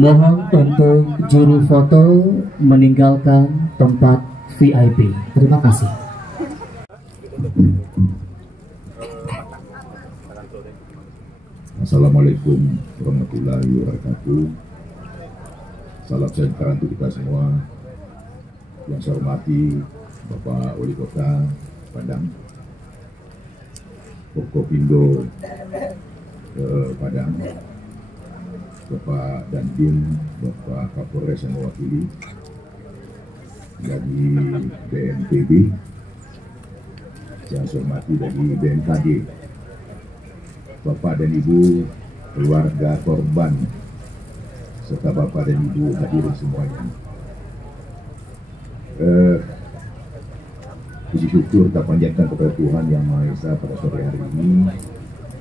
Mohon untuk juru foto meninggalkan tempat VIP. Terima kasih. Assalamualaikum warahmatullahi wabarakatuh. Salam sejahtera untuk kita semua. Yang saya hormati Bapak Wali Kota Padang, Forkopindo Padang, Bapak Dandim, Bapak Kapolres yang mewakili dari BNPB, yang saya hormati dari BMKG, Bapak dan Ibu keluarga korban, serta Bapak dan Ibu hadirin semuanya. Puji syukur kita panjatkan kepada Tuhan Yang Maha Esa pada sore hari ini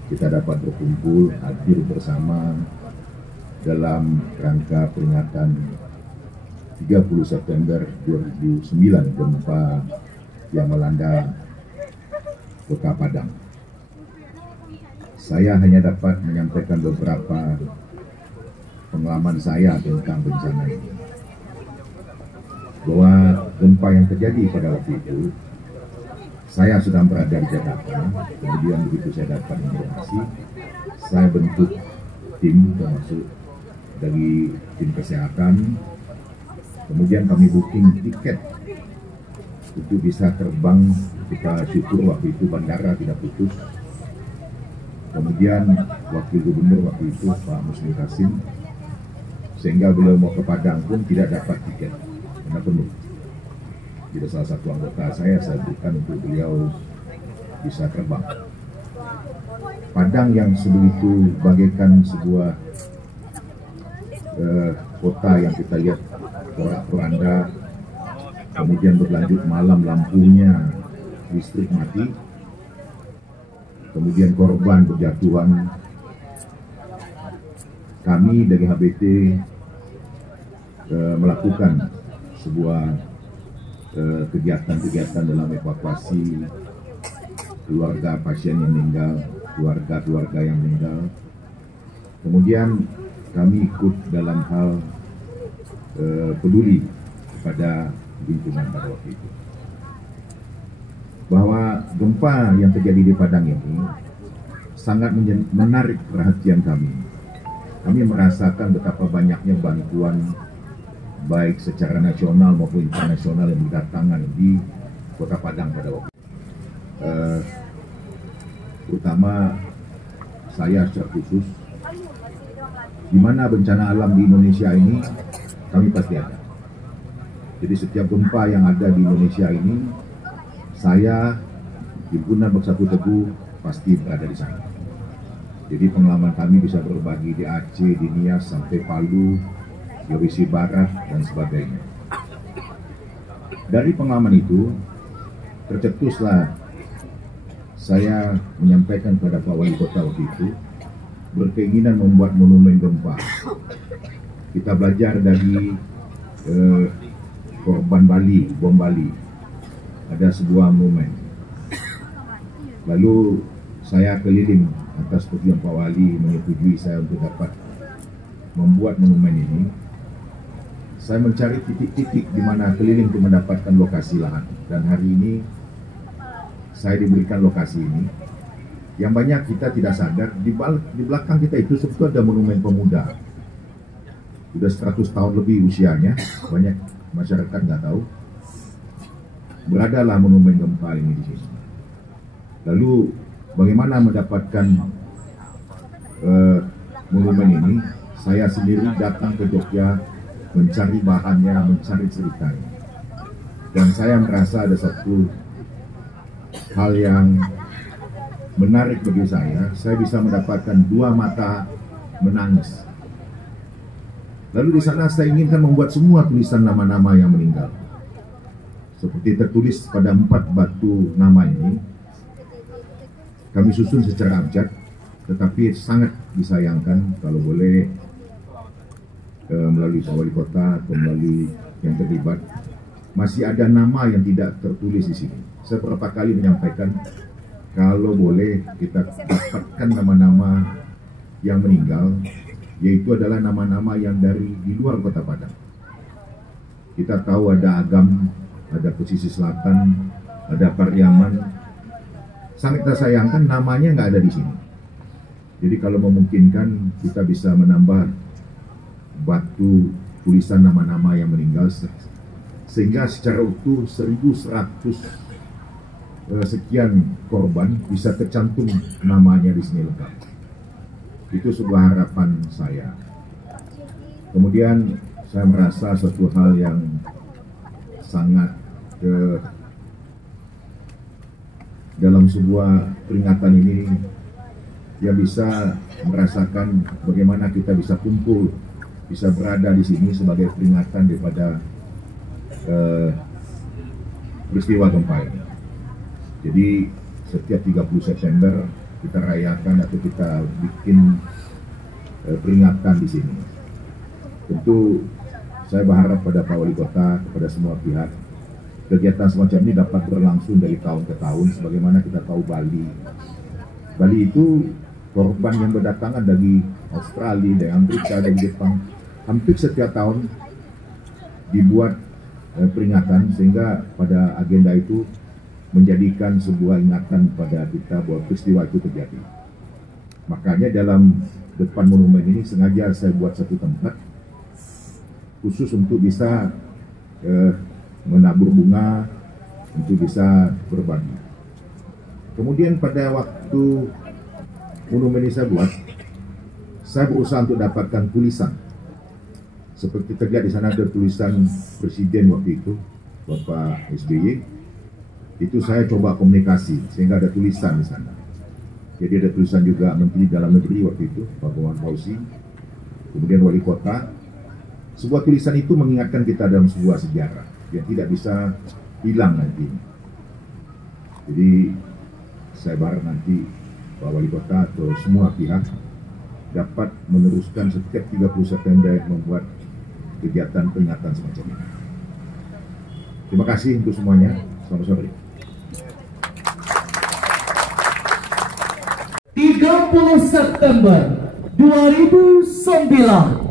kita dapat berkumpul hadir bersama dalam rangka peringatan 30 September 2009 gempa yang melanda Kota Padang. Saya hanya dapat menyampaikan beberapa pengalaman saya tentang bencana ini. Bahwa gempa yang terjadi pada waktu itu, saya sedang berada di Jakarta. Kemudian begitu saya dapat informasi, saya bentuk tim termasuk dari tim kesehatan. Kemudian kami booking tiket untuk bisa terbang. Kita syukur waktu itu bandara tidak putus. Kemudian Wakil Gubernur waktu itu Pak Muslim Kasim, sehingga beliau mau ke Padang pun tidak dapat tiket karena penuh. Jadi salah satu anggota saya berikan untuk beliau bisa terbang. Padang yang sebegitu bagaikan sebuah kota yang kita lihat porak-poranda, kemudian berlanjut malam lampunya listrik mati, kemudian korban berjatuhan. Kami dari HBT melakukan sebuah kegiatan-kegiatan dalam evakuasi keluarga pasien yang meninggal, keluarga yang meninggal. Kemudian kami ikut dalam hal peduli kepada lingkungan pada waktu itu. Bahwa gempa yang terjadi di Padang ini sangat menarik perhatian kami. Kami merasakan betapa banyaknya bantuan baik secara nasional maupun internasional yang berdatangan di Kota Padang pada waktu itu. Terutama saya secara khusus, di mana bencana alam di Indonesia ini kami pasti ada. Jadi setiap gempa yang ada di Indonesia ini, saya Himpunan Bersatu Teguh pasti berada di sana. Jadi pengalaman kami bisa berbagi di Aceh, di Nias, sampai Palu, Sulawesi Barat, dan sebagainya. Dari pengalaman itu, tercetuslah saya menyampaikan kepada Pak Wali Kota waktu itu, berkeinginan membuat monumen gempa. Kita belajar dari korban Bali, bom Bali. Ada sebuah monumen. Lalu saya keliling atas perjuangan Pak Wali menyetujui saya untuk dapat membuat monumen ini. Saya mencari titik-titik di mana keliling untuk mendapatkan lokasi lahan. Dan hari ini saya diberikan lokasi ini. Yang banyak kita tidak sadar, di belakang kita itu sebetulnya ada monumen pemuda. Sudah 100 tahun lebih usianya, banyak masyarakat nggak tahu. Beradalah monumen gempa ini di sini. Lalu bagaimana mendapatkan monumen ini? Saya sendiri datang ke Jogja mencari bahannya, mencari ceritanya. Dan saya merasa ada satu hal yang menarik bagi saya bisa mendapatkan dua mata menangis Lalu di sana saya inginkan membuat semua tulisan nama-nama yang meninggal. Seperti tertulis pada 4 batu nama ini, kami susun secara abjad, tetapi sangat disayangkan kalau boleh melalui Pak Wali Kota atau melalui yang terlibat, masih ada nama yang tidak tertulis di sini. Saya beberapa kali menyampaikan, kalau boleh kita dapatkan nama-nama yang meninggal, yaitu adalah nama-nama yang dari di luar Kota Padang. Kita tahu ada Agam, ada Pesisir Selatan, ada Pariaman. Sangat kita sayangkan namanya nggak ada di sini. Jadi kalau memungkinkan kita bisa menambah batu tulisan nama-nama yang meninggal sehingga secara utuh 1.100 sekian korban bisa tercantum namanya di sini lengkap. Itu sebuah harapan saya. Kemudian saya merasa suatu hal yang sangat dalam sebuah peringatan ini, ya bisa merasakan bagaimana kita bisa kumpul, bisa berada di sini sebagai peringatan daripada peristiwa gempa ini. Jadi setiap 30 September kita rayakan atau kita bikin peringatan di sini. Tentu saya berharap pada Pak Wali Kota, kepada semua pihak, kegiatan semacam ini dapat berlangsung dari tahun ke tahun. Sebagaimana kita tahu Bali itu korban yang berdatangan dari Australia, dari Amerika, dari Jepang. Hampir setiap tahun dibuat peringatan sehingga pada agenda itu menjadikan sebuah ingatan pada kita bahwa peristiwa itu terjadi. Makanya dalam depan monumen ini sengaja saya buat satu tempat khusus untuk bisa menabur bunga, untuk bisa berbagi. Kemudian pada waktu monumen ini saya buat, saya berusaha untuk dapatkan tulisan. Seperti terlihat di sana ada tulisan Presiden waktu itu, Bapak SBY. Itu saya coba komunikasi sehingga ada tulisan di sana. Jadi ada tulisan juga Menteri Dalam Negeri waktu itu, Pak Muhammad Fauzi, kemudian Wali Kota. Sebuah tulisan itu mengingatkan kita dalam sebuah sejarah yang tidak bisa hilang nanti. Jadi saya berharap nanti Pak Wali Kota atau semua pihak dapat meneruskan setiap 30 September membuat kegiatan peringatan semacam ini. Terima kasih untuk semuanya. Selamat sore. 30 September 2009.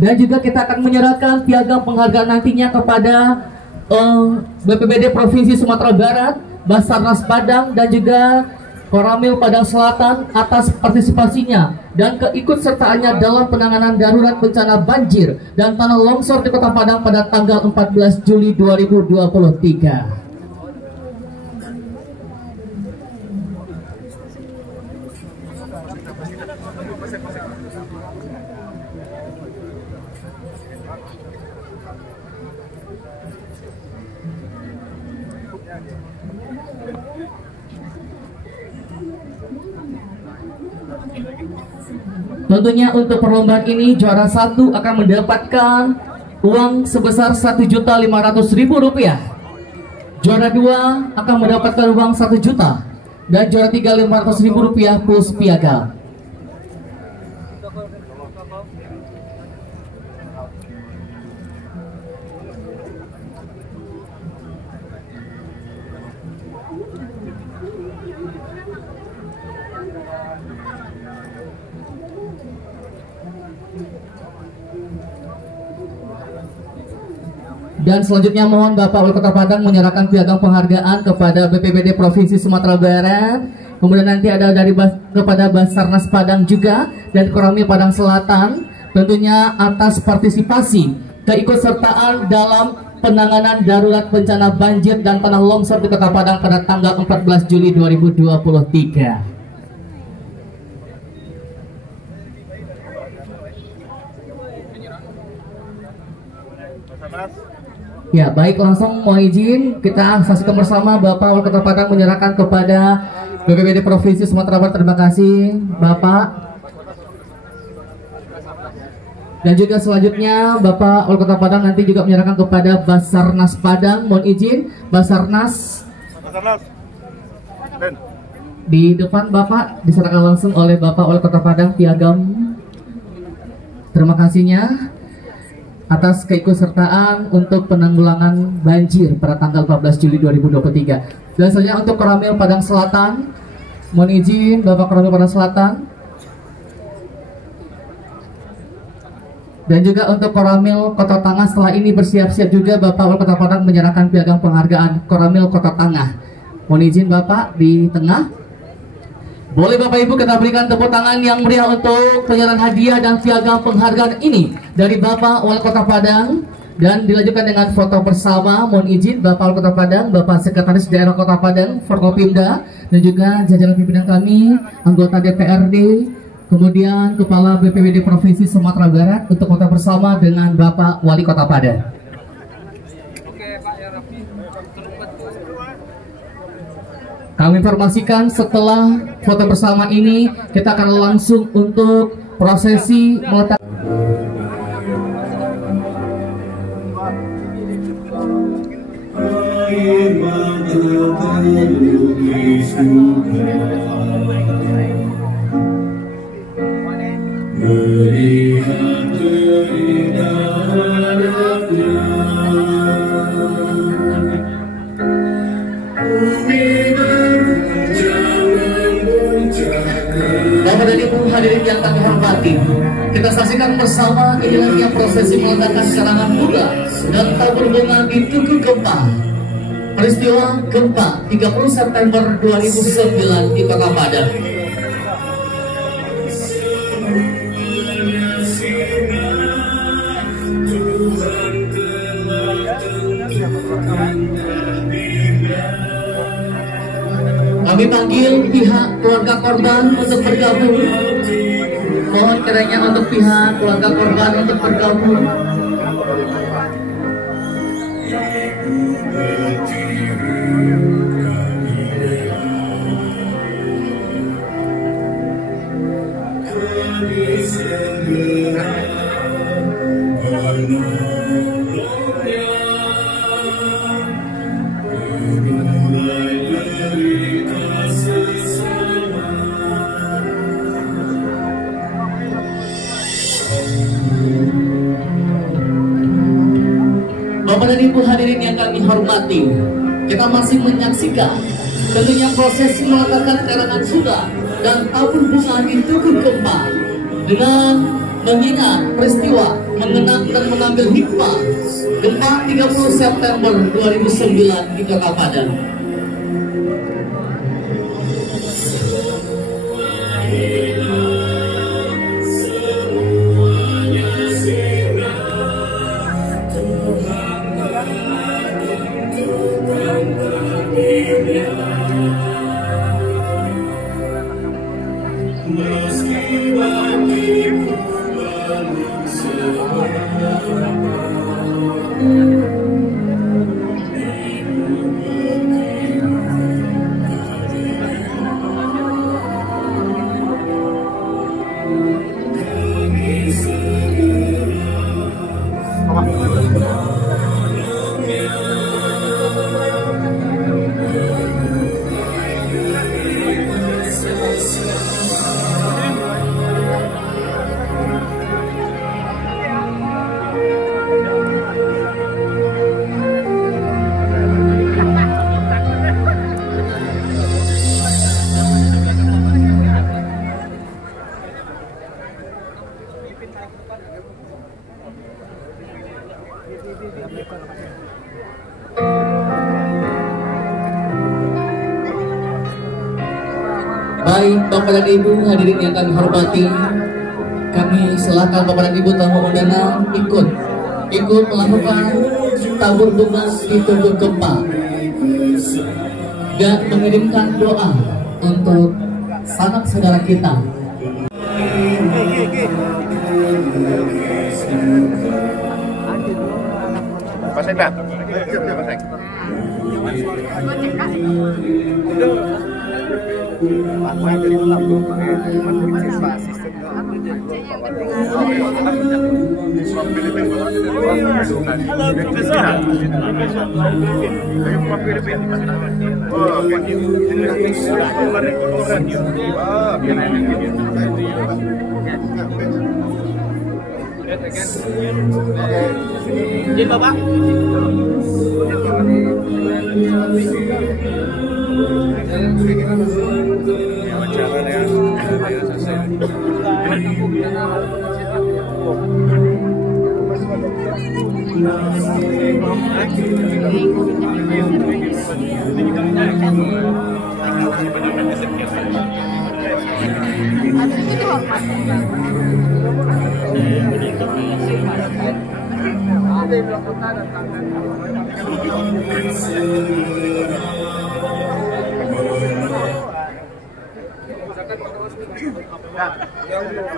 Dan juga kita akan menyerahkan piagam penghargaan nantinya kepada BPBD Provinsi Sumatera Barat, Basarnas Padang, dan juga Koramil Padang Selatan atas partisipasinya dan keikutsertaannya dalam penanganan darurat bencana banjir dan tanah longsor di Kota Padang pada tanggal 14 Juli 2023. Tentunya untuk perlombaan ini juara 1 akan mendapatkan uang sebesar Rp1.500.000. Juara 2 akan mendapatkan uang 1 juta dan juara 3 Rp500.000 plus piagam. Dan selanjutnya mohon Bapak Wali Kota Padang menyerahkan piagam penghargaan kepada BPBD Provinsi Sumatera Barat. Kemudian nanti ada dari kepada Basarnas Padang juga dan Koramil Padang Selatan, tentunya atas partisipasi keikutsertaan dalam penanganan darurat bencana banjir dan tanah longsor di Kota Padang pada tanggal 14 Juli 2023. Ya, baik, langsung mau izin kita saksikan bersama Bapak Wali Kota Padang menyerahkan kepada BPBD Provinsi Sumatera Barat. Terima kasih Bapak. Dan juga selanjutnya Bapak Wali Kota Padang nanti juga menyerahkan kepada Basarnas Padang. Mohon izin Basarnas di depan Bapak diserahkan langsung oleh Bapak Wali Kota Padang piagam terima kasihnya atas keikutsertaan untuk penanggulangan banjir pada tanggal 14 Juli 2023. Dan selanjutnya untuk Koramil Padang Selatan, mohon izin Bapak Koramil Padang Selatan. Dan juga untuk Koramil Kota Tangah setelah ini bersiap-siap juga Bapak Wali Kota Padang menyerahkan piagam penghargaan Koramil Kota Tangah. Mohon izin Bapak di tengah. Boleh Bapak Ibu kita berikan tepuk tangan yang meriah untuk penyerahan hadiah dan piagam penghargaan ini dari Bapak Wali Kota Padang dan dilanjutkan dengan foto bersama. Mohon izin Bapak Wali Kota Padang, Bapak Sekretaris Daerah Kota Padang, Forkopimda, dan juga jajaran pimpinan kami, anggota DPRD, kemudian Kepala BPBD Provinsi Sumatera Barat untuk foto bersama dengan Bapak Wali Kota Padang. Kami informasikan setelah foto bersama ini kita akan langsung untuk prosesi meletakkan Bapak dan Ibu hadirin yang kami hormati, kita saksikan bersama inilah prosesi meletakkan karangan bunga dan tabur bunga di Tugu Gempa. Peristiwa gempa 30 September 2009 di Kota Padang. Kami panggil pihak keluarga korban untuk bergabung. Mohon kiranya untuk pihak keluarga korban untuk bergabung. Bapak dan Ibu hadirin yang kami hormati, kita masih menyaksikan tentunya prosesi meletakkan karangan bunga dan tabur bunga di Tugu Gempa dengan mengingat peristiwa mengenang dan mengambil hikmah gempa 30 September 2009 di Kota Padang. Baik Bapak dan Ibu hadirin yang kami hormati, kami silakan Bapak dan Ibu tamu undangan ikut melakukan tabur bunga di tubuh gempa dan mengirimkan doa untuk sanak saudara kita. Pak Sekda. Izin Bapak.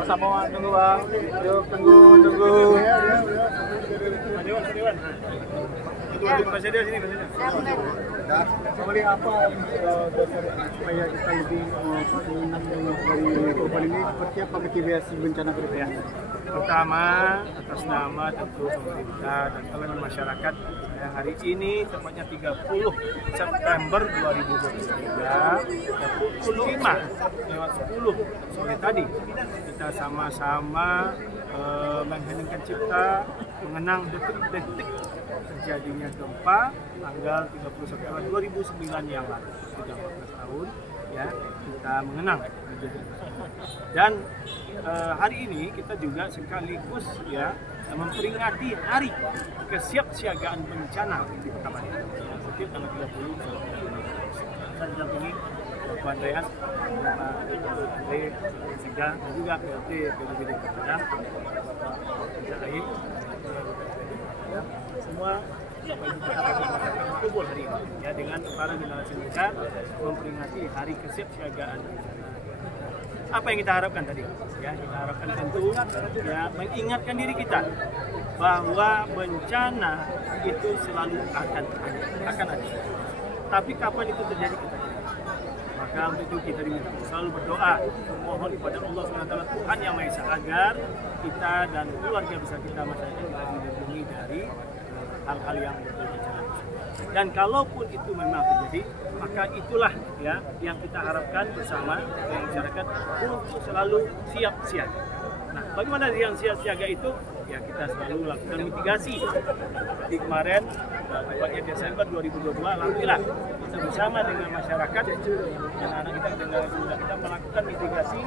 Sama-sama tunggu Bang. Yuk tunggu. Dewan. Itu Mas Eda sini, Mas Eda. Kembali apa supaya kita lebih dari korban ini seperti apa mitigasi bencana berikutnya? Pertama, atas nama tentu pemerintah dan elemen masyarakat yang hari ini tepatnya 30 September 2023 pukul 5:10 sore tadi kita sama-sama mengheningkan cipta mengenang detik-detik terjadinya gempa tanggal 30 September 2009 yang lalu, 14 tahun ya kita mengenang kejadian tersebut. Dan hari ini kita juga sekaligus ya memperingati hari kesiapsiagaan bencana di Kota Bandung. Setiap tanggal 30 saya dampingi Pak Andreas, Pak Andre, Sekda, dan juga PLT PDBD Kota Bandung, semua kumpul hari ini ya dengan para generasi muda memperingati hari kesiapsiagaan bencana. Apa yang kita harapkan tadi? Ya, kita harapkan tentu ya mengingatkan diri kita bahwa bencana itu selalu akan ada. Tapi kapan itu terjadi kita tidak. Maka untuk itu kita diminta selalu berdoa, mohon kepada Allah SWT Tuhan Yang Maha Esa agar kita dan keluarga besar kita masyarakat kita dilindungi dari hal-hal yang bencana. Dan kalaupun itu memang terjadi, maka itulah ya yang kita harapkan bersama masyarakat untuk selalu siap siaga. Nah, bagaimana yang siap siaga itu? Ya kita selalu lakukan mitigasi. Seperti kemarin, tepatnya Desember 2022, alhamdulillah kita bersama dengan masyarakat dan anak kita dengan sudah kita melakukan mitigasi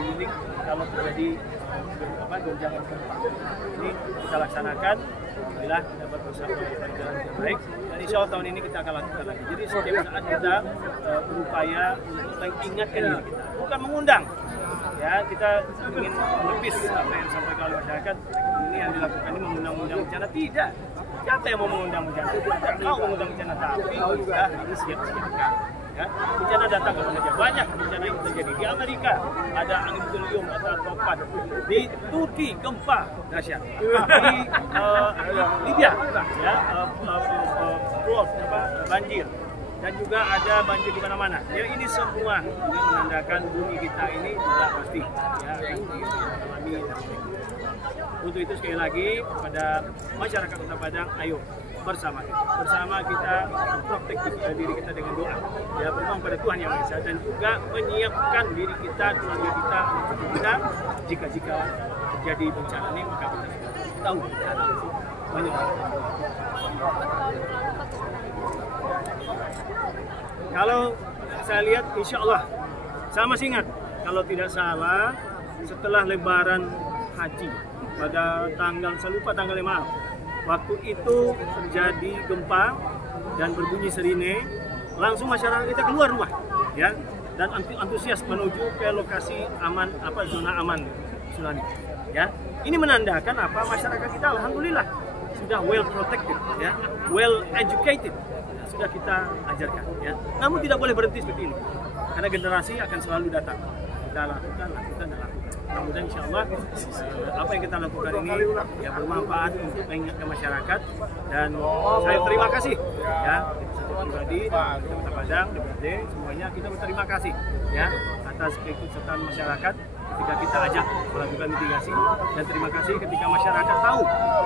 di kalau terjadi goncangan gempa. Ini kita laksanakan. Alhamdulillah dapat bersama jalan yang baik dan insya Allah tahun ini kita akan lakukan lagi. Jadi setiap saat kita berupaya untuk mengingatkan diri kita, bukan mengundang. Ya kita ingin menepis apa yang disampaikan oleh masyarakat. Ini yang dilakukan ini mengundang-undang bencana, tidak. Siapa yang mau mengundang bencana? Tidak kau mengundang bencana, tapi kita ini siap-siapkan. Ya Ya, bencana datang ke mana saja. Banyak bencana yang terjadi di Amerika, ada angin puting atau topan. Di Turki gempa dahsyat. Di Libya ya flood banjir. Dan juga ada banjir di mana-mana. Ya, ini semua menandakan bumi kita ini tidak pasti ya akan mengalami. Untuk itu sekali lagi kepada masyarakat Kota Padang, ayo bersama kita memprotek diri kita dengan doa, ya berdoa pada Tuhan Yang Maha Esa, dan juga menyiapkan diri kita, keluarga kita, cucu kita jika terjadi bencana ini, maka kita tahu cara kalau saya lihat, insya Allah saya masih ingat kalau tidak salah setelah Lebaran Haji pada tanggal, saya lupa tanggal 5, waktu itu terjadi gempa dan berbunyi sirine, langsung masyarakat kita keluar rumah, ya, dan antusias menuju ke lokasi aman, zona aman tsunami. Ya, ini menandakan apa? Masyarakat kita alhamdulillah sudah well protected, ya, well educated, sudah kita ajarkan, ya. Namun tidak boleh berhenti seperti ini, karena generasi akan selalu datang. Kita lakukan. Mudah-mudahan insya Allah apa yang kita lakukan ini ya bermanfaat untuk mengingatkan masyarakat, dan saya terima kasih ya secara pribadi Kota Padang, DPRD, semuanya kita berterima kasih ya atas keikutsertaan masyarakat ketika kita ajak melakukan mitigasi, dan terima kasih ketika masyarakat tahu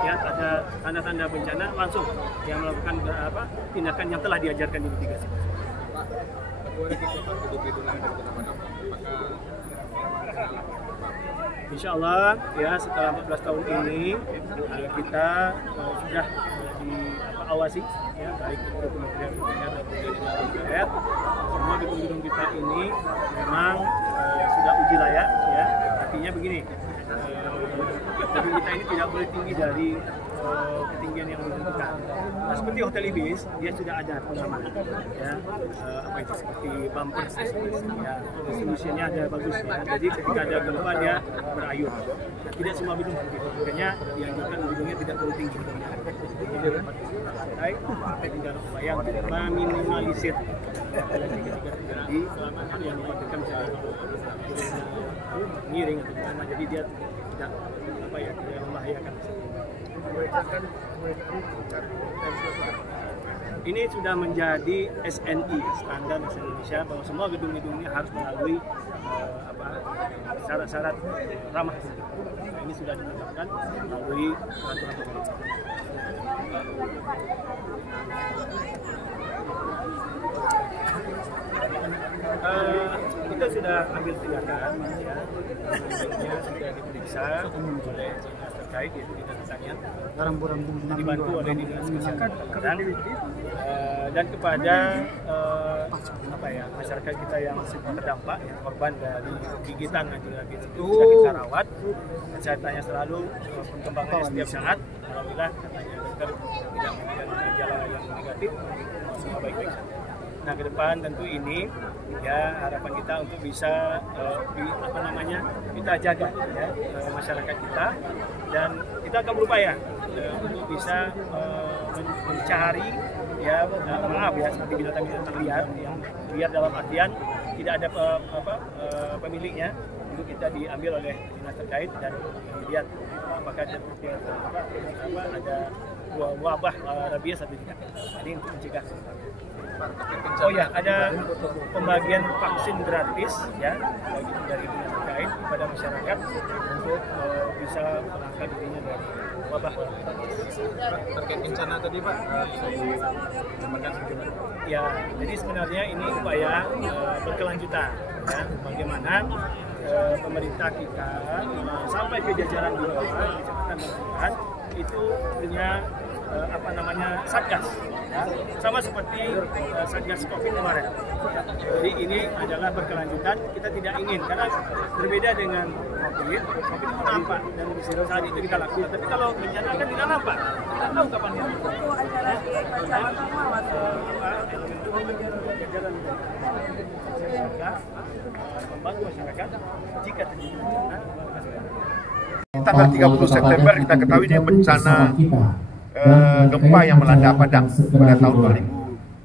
ya ada tanda-tanda bencana langsung yang melakukan tindakan yang telah diajarkan di mitigasi. Insya Allah ya setelah 14 tahun ini kita sudah diawasi ya, baik itu Kementerian Pertanian dan DPR. Semua gedung-gedung kita ini memang sudah uji layak ya. Artinya begini, gedung kita ini tidak boleh tinggi dari ketinggian yang ditentukan. Nah, seperti Hotel Ibis, dia sudah ada pengaman ya, seperti bumper ya, resolusinya ada bagus ya. Jadi ketika ada gempa dia berayun. Nah, tidak semua gedung begitu, makanya dianjurkan gedungnya tidak terlalu tinggi. Jadi santai, tinggal upaya untuk meminimalisir ketika terjadi keselamatan yang menyebabkan miring atau gimana. Jadi dia tidak tidak membahayakan. Ini sudah menjadi SNI, standar nasional Indonesia, bahwa semua gedung-gedungnya harus melalui syarat-syarat ramah lingkungan. Nah, ini sudah ditetapkan melalui peraturan pemerintah. Kita sudah ambil tindakan, ya, sudah diperiksa oleh dinas terkait, yaitu dinas pertanian, dibantu oleh dinas kesehatan, dan kepada masyarakat kita yang terdampak, yang korban dari gigitan anjing rabies itu sudah kita rawat, dan saya tanya selalu perkembangannya setiap saat. Alhamdulillah katanya dokter tidak menunjukkan gejala yang negatif, semua baik-baik saja. Nah, ke depan tentu ini ya harapan kita untuk bisa kita jaga ya masyarakat kita, dan kita akan berupaya untuk bisa mencari ya seperti binatang-binatang liar yang liar dalam artian tidak ada pemiliknya, itu kita diambil oleh dinas terkait dan dilihat apakah ada wabah rabies atau tidak. Ini untuk mencegah. Oh ya, ada pembagian vaksin gratis ya dari dinas terkait kepada masyarakat untuk bisa melangkah dirinya dari wabah. Terkait bencana tadi Pak, ya, jadi sebenarnya ini upaya berkelanjutan ya, bagaimana pemerintah kita sampai ke jajaran di bawah kecamatan dan kelurahan itu punya satgas ya, sama seperti satgas COVID kemarin. Jadi ini adalah berkelanjutan, kita tidak ingin, karena berbeda dengan COVID itu nampak dan saat itu kita lakukan, tapi kalau bencana kan tidak nampak, kita tahu kapan dia membantu masyarakat jika terjadi bencana. Tanggal 30 September kita ketahui dia bencana gempa yang melanda Padang pada tahun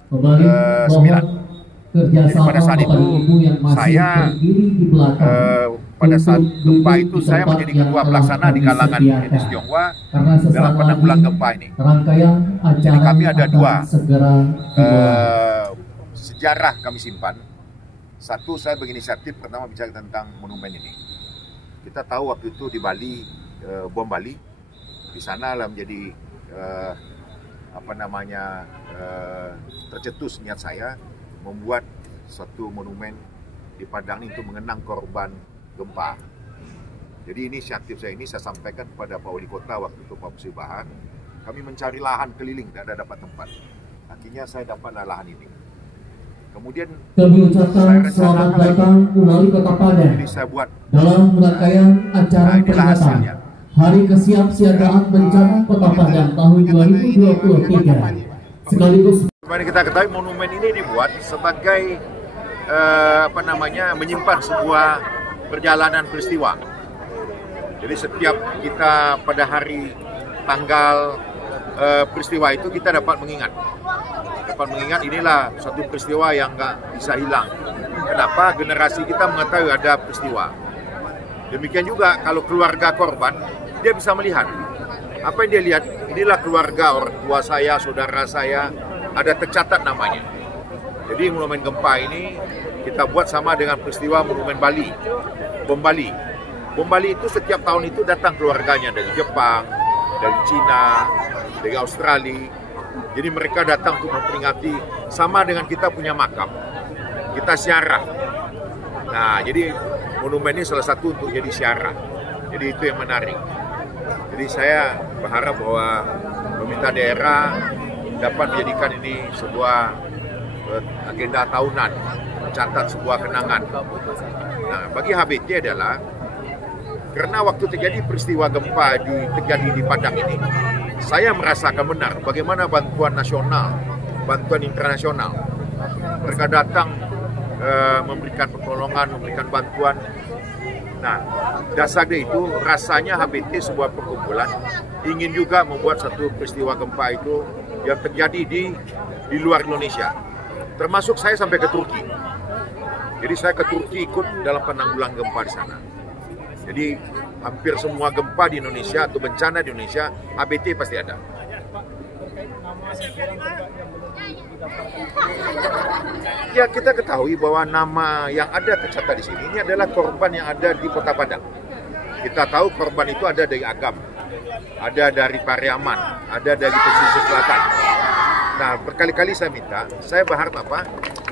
2009. kerjasama pada saat Bapak itu, Ibu yang masih saya, berdiri di belakang. pada saat untuk gempa duduk itu di saya tempat menjadi yang ketua telah pelaksana di kami kalangan sediakan. etnis Tionghoa Karena dalam sesaat penanggulangan lagi gempa ini. rangkaian acara Jadi kami ada akan dua segera dimulai. sejarah kami simpan. Satu, saya berinisiatif pertama bicara tentang monumen ini. Kita tahu waktu itu di Bali, bom Bali, di sana lah menjadi tercetus niat saya membuat suatu monumen di Padang ini untuk mengenang korban gempa. Jadi inisiatif saya ini saya sampaikan kepada Pak Wali Kota waktu itu Pak Musibahan. Kami mencari lahan keliling, tidak ada dapat tempat. Akhirnya saya dapatlah lahan ini. Kemudian kami ucapkan selamat datang Wali Kota Padang jadi saya buat dalam rangkaian acara inilah peringatan hasilnya. Hari Kesiapsiagaan Bencana Kota Padang tahun 2023. Sekaligus Seperti kita ketahui, monumen ini dibuat sebagai menyimpan sebuah perjalanan peristiwa. Jadi setiap kita pada hari tanggal peristiwa itu kita dapat mengingat inilah satu peristiwa yang nggak bisa hilang. Kenapa? Generasi kita mengetahui ada peristiwa. Demikian juga kalau keluarga korban, dia bisa melihat apa yang dia lihat. Inilah keluarga, orang tua saya, saudara saya, ada tercatat namanya. Jadi monumen gempa ini kita buat sama dengan peristiwa monumen Bali, bom Bali. Bom Bali itu setiap tahun itu datang keluarganya dari Jepang, dari Cina, dari Australia. Jadi mereka datang untuk memperingati, sama dengan kita punya makam. Kita ziarah. Nah, jadi monumen ini salah satu untuk jadi ziarah. Jadi itu yang menarik. Jadi saya berharap bahwa pemerintah daerah dapat menjadikan ini sebuah agenda tahunan, mencatat sebuah kenangan. Nah, bagi HBT adalah karena waktu terjadi peristiwa gempa terjadi di Padang ini, saya merasakan benar bagaimana bantuan nasional, bantuan internasional. Mereka datang memberikan pertolongan, memberikan bantuan. Nah, dasar dia itu rasanya HBT sebuah perkumpulan ingin juga membuat satu peristiwa gempa itu yang terjadi di luar Indonesia. Termasuk saya sampai ke Turki. Jadi saya ke Turki ikut dalam penanggulangan gempa di sana. Jadi hampir semua gempa di Indonesia atau bencana di Indonesia, HBT pasti ada. Ya, kita ketahui bahwa nama yang ada tercatat di sini ini adalah korban yang ada di Kota Padang. Kita tahu korban itu ada dari Agam, ada dari Pariaman, ada dari pesisir selatan. Nah, berkali-kali saya minta, saya berharap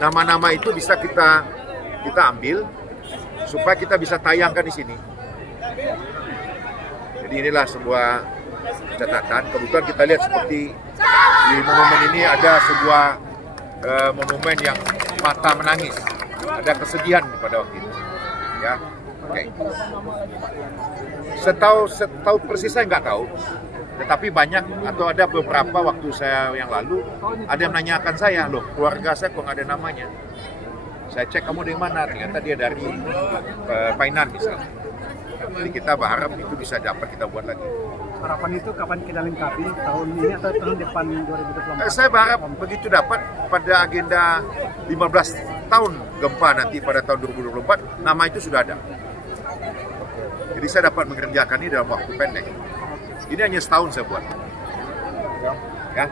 nama-nama itu bisa kita ambil supaya kita bisa tayangkan di sini. Jadi inilah sebuah catatan. Kebetulan kita lihat seperti di monumen ini ada sebuah monumen yang mata menangis, ada kesedihan pada waktu itu. Ya, oke. Setahu persis saya nggak tahu, tetapi banyak atau ada beberapa waktu saya yang lalu ada yang menanyakan saya, loh keluarga saya kok nggak ada namanya. Saya cek kamu dari mana, ternyata dia dari Painan misalnya. Jadi kita berharap itu bisa dapat kita buat lagi. Harapan itu kapan kita lengkapi, tahun ini atau tahun depan 2024? Saya berharap begitu dapat pada agenda 15 tahun gempa nanti pada tahun 2024, nama itu sudah ada. Jadi saya dapat mengerjakan ini dalam waktu pendek. Ini hanya setahun saya buat. Ya.